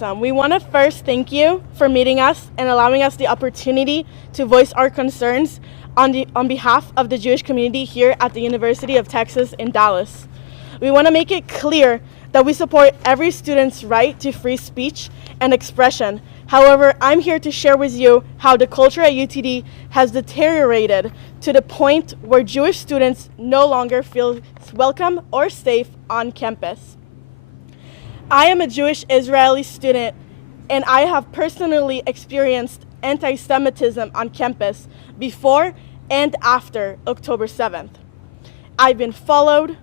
We want to first thank you for meeting us and allowing us the opportunity to voice our concerns on behalf of the Jewish community here at the University of Texas in Dallas. We want to make it clear that we support every student's right to free speech and expression. However, I'm here to share with you how the culture at UTD has deteriorated to the point where Jewish students no longer feel welcome or safe on campus. I am a Jewish Israeli student, and I have personally experienced anti-Semitism on campus before and after October 7th. I've been followed.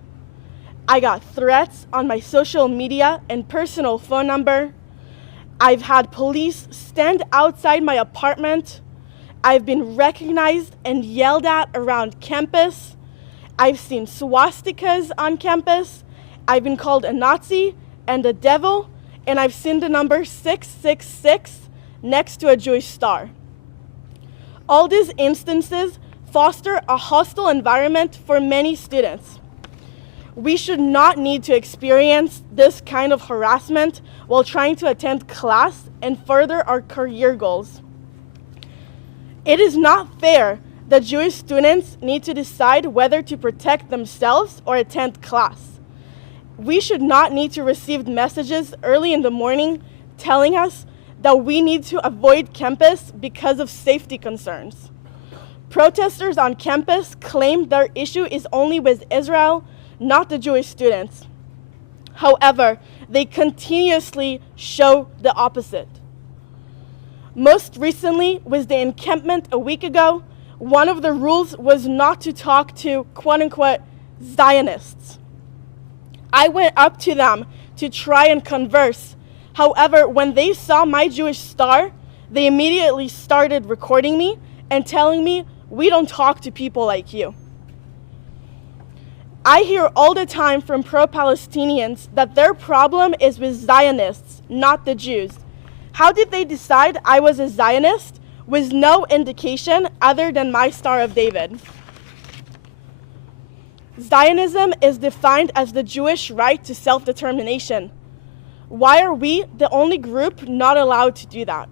I got threats on my social media and personal phone number. I've had police stand outside my apartment. I've been recognized and yelled at around campus. I've seen swastikas on campus. I've been called a Nazi and a devil, and I've seen the number 666 next to a Jewish star. All these instances foster a hostile environment for many students. We should not need to experience this kind of harassment while trying to attend class and further our career goals. It is not fair that Jewish students need to decide whether to protect themselves or attend class. We should not need to receive messages early in the morning telling us that we need to avoid campus because of safety concerns. Protesters on campus claim their issue is only with Israel, not the Jewish students. However, they continuously show the opposite. Most recently, with the encampment a week ago, one of the rules was not to talk to quote-unquote Zionists. I went up to them to try and converse. However, when they saw my Jewish star, they immediately started recording me and telling me, "We don't talk to people like you." I hear all the time from pro-Palestinians that their problem is with Zionists, not the Jews. How did they decide I was a Zionist with no indication other than my Star of David? Zionism is defined as the Jewish right to self-determination. Why are we the only group not allowed to do that?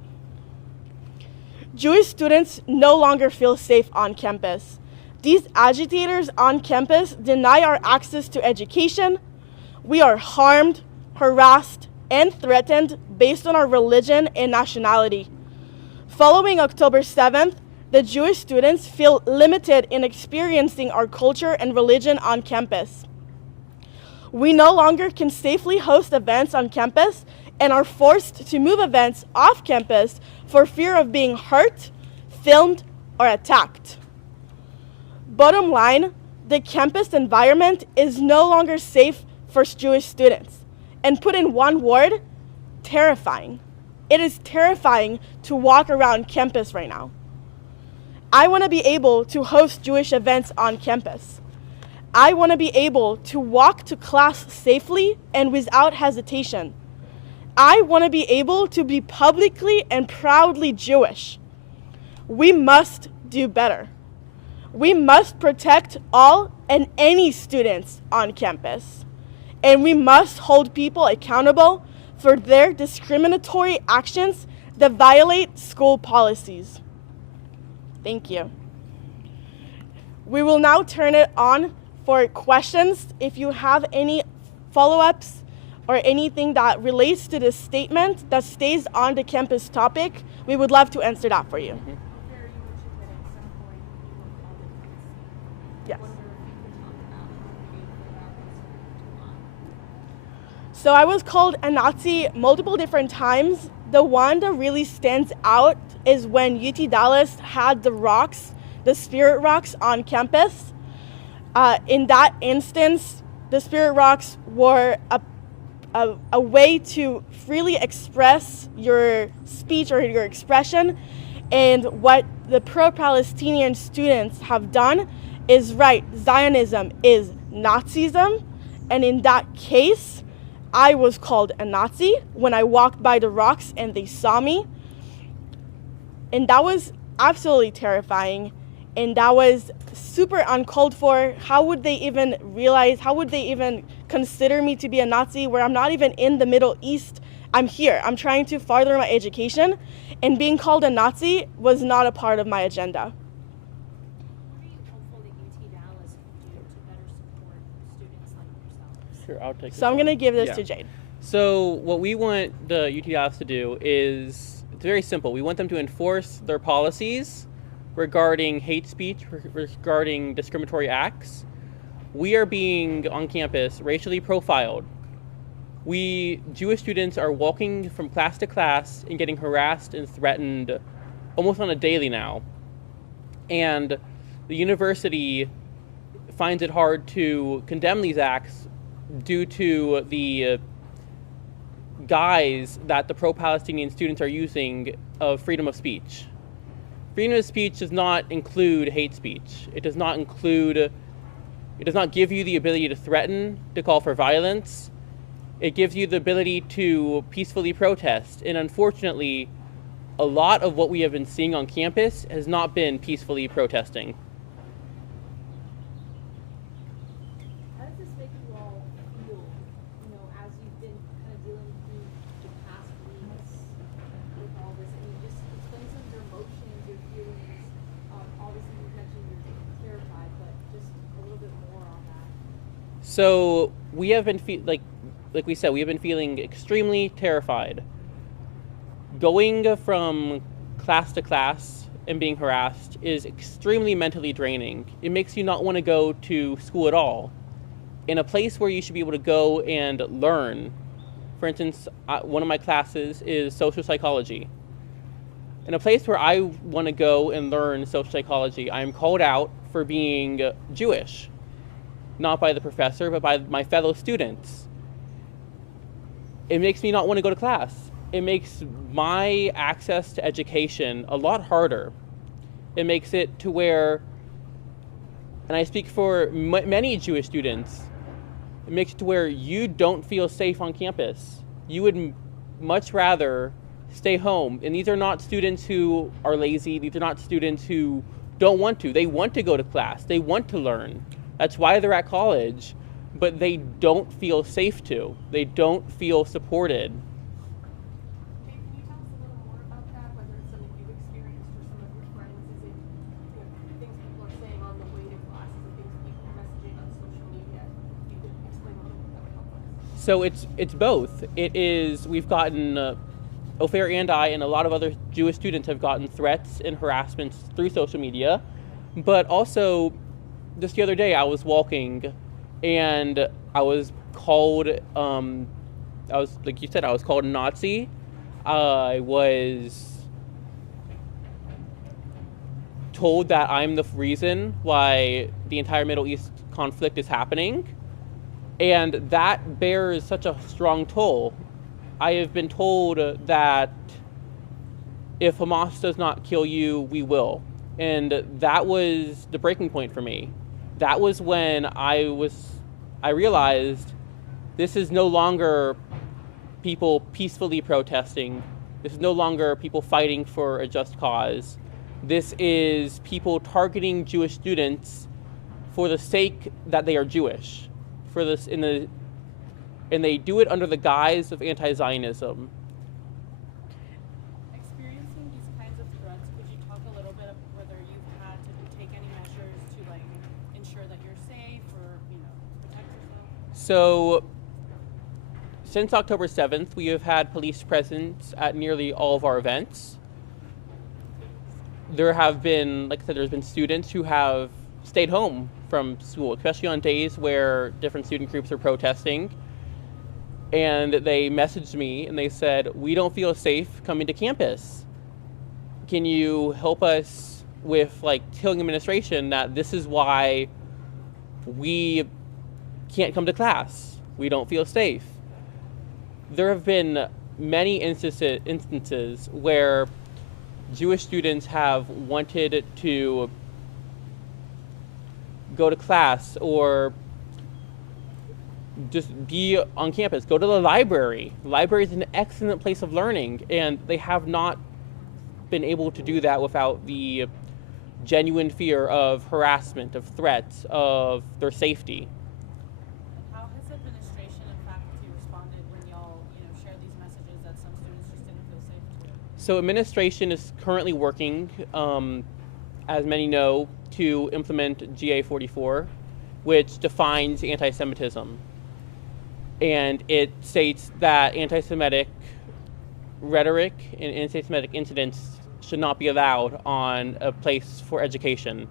Jewish students no longer feel safe on campus. These agitators on campus deny our access to education. We are harmed, harassed, and threatened based on our religion and nationality. Following October 7th, the Jewish students feel limited in experiencing our culture and religion on campus. We no longer can safely host events on campus and are forced to move events off campus for fear of being hurt, filmed, or attacked. Bottom line, the campus environment is no longer safe for Jewish students. And put in one word, terrifying. It is terrifying to walk around campus right now. I want to be able to host Jewish events on campus. I want to be able to walk to class safely and without hesitation. I want to be able to be publicly and proudly Jewish. We must do better. We must protect all and any students on campus. And we must hold people accountable for their discriminatory actions that violate school policies. Thank you. We will now turn it on for questions. If you have any follow-ups or anything that relates to this statement that stays on the campus topic, we would love to answer that for you. Yes. So I was called a Nazi multiple different times. The one that really stands out is when UT Dallas had the rocks, the spirit rocks on campus. In that instance, the spirit rocks were a way to freely express your speech or your expression. And what the pro-Palestinian students have done is right. Zionism is Nazism. And in that case, I was called a Nazi when I walked by the rocks and they saw me. And that was absolutely terrifying. And that was super uncalled for. How would they even realize, how would they even consider me to be a Nazi where I'm not even in the Middle East I'm here. I'm trying to further my education, and being called a Nazi was not a part of my agenda. What are you hopeful that UT Dallas can do to better support students like yourself? Sure, I'll take this So I'm one. going to give this Yeah. to Jade. So what we want the UT Dallas to do is, it's very simple. We want them to enforce their policies regarding hate speech, regarding discriminatory acts. We are being, on campus, racially profiled. Jewish students are walking from class to class and getting harassed and threatened almost on a daily now. And the university finds it hard to condemn these acts due to the guise that the pro-Palestinian students are using of freedom of speech. Freedom of speech does not include hate speech. It does not give you the ability to threaten, to call for violence. It gives you the ability to peacefully protest. And unfortunately, a lot of what we have been seeing on campus has not been peacefully protesting. How does this make you all feel, as you've been kind of dealing through the past weeks with all this? I mean, just explain some of your emotions, your feelings. Obviously, you mentioned you're terrified, but just a little bit more on that. So we have been, like we said, we have been feeling extremely terrified. Going from class to class and being harassed is extremely mentally draining. It makes you not want to go to school at all. In a place where you should be able to go and learn. For instance, one of my classes is social psychology. In a place where I want to go and learn social psychology, I am called out for being Jewish. Not by the professor, but by my fellow students. It makes me not want to go to class. It makes my access to education a lot harder. It makes it to where, and I speak for many Jewish students, it makes it to where you don't feel safe on campus. You would much rather stay home. And these are not students who are lazy. These are not students who don't want to. They want to go to class. They want to learn. That's why they're at college. But they don't feel safe to. They don't feel supported. Jade, can you tell us a little more about that, whether it's something you've experienced or some of your friends? Is it things people are saying on the way to classes and things people are messaging on social media? If you could explain a little bit, that would help us. So it's both. It is, we've gotten, Ofer and I and a lot of other Jewish students have gotten threats and harassments through social media. But also, just the other day I was walking and I was called, like you said, I was called a Nazi. I was told that I'm the reason why the entire Middle East conflict is happening. And that bears such a strong toll. I have been told that if Hamas does not kill you, we will. And that was the breaking point for me. That was when I realized this is no longer people peacefully protesting. This is no longer people fighting for a just cause. This is people targeting Jewish students for the sake that they are Jewish. And they do it under the guise of anti-Zionism. Experiencing these kinds of threats, could you talk a little bit of whether you've had to take any measures to ensure that you're safe or protect yourself? So since October 7th, we have had police presence at nearly all of our events. There have been, like I said, there's been students who have stayed home from school, especially on days where different student groups are protesting. And they messaged me and they said, we don't feel safe coming to campus. Can you help us with telling administration that this is why we can't come to class? We don't feel safe. There have been many instances where Jewish students have wanted to go to class or just be on campus, go to the library. The library is an excellent place of learning, and they have not been able to do that without the genuine fear of harassment, of threats, of their safety. How has administration and faculty responded when y'all share these messages So administration is currently working, as many know, to implement GA 44, which defines anti-Semitism. And it states that anti-Semitic rhetoric and anti-Semitic incidents should not be allowed on a place for education.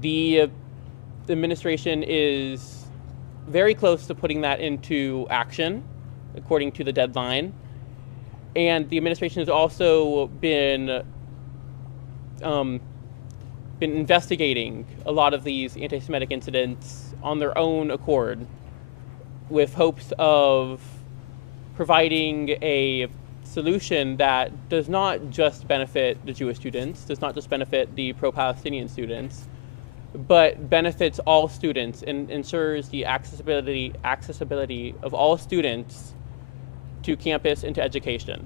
The administration is very close to putting that into action, according to the deadline. And the administration has also been investigating a lot of these anti-Semitic incidents on their own accord, with hopes of providing a solution that does not just benefit the Jewish students, does not just benefit the pro-Palestinian students, but benefits all students and ensures the accessibility of all students to campus and to education.